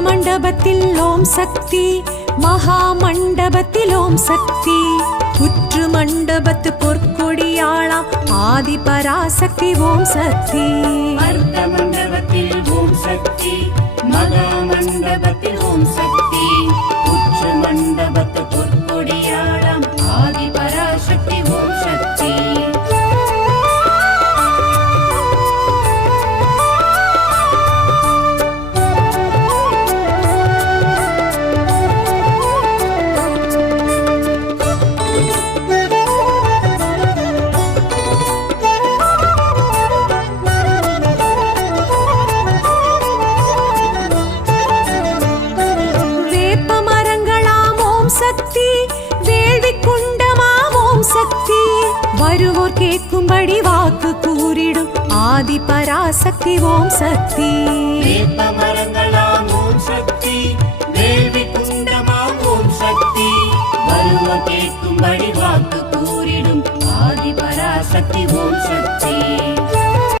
மண்டபத்தில் ஓம் சக்தி மகா மண்டபத்தில் ஓம் சக்தி. புற்று மண்டபத்து பொற்கொடியாளாம் ஆதி பராசக்தி ஓம் சக்தி. மண்டபத்தில் ஓம் சக்தி மகா மண்டபத்தில் ஓம் சக்தி. பராசக்தி வருவோர் கேட்கும்படி வாக்கு கூறிடும் ஆதி பராசக்தி ஓம் சக்தி ஓம் சக்தி வேள்வி குண்டமாம் ஓம் சக்தி வருவ கேட்கும்படி வாக்கு கூறிடும் ஆதி பராசக்தி ஓம் சக்தி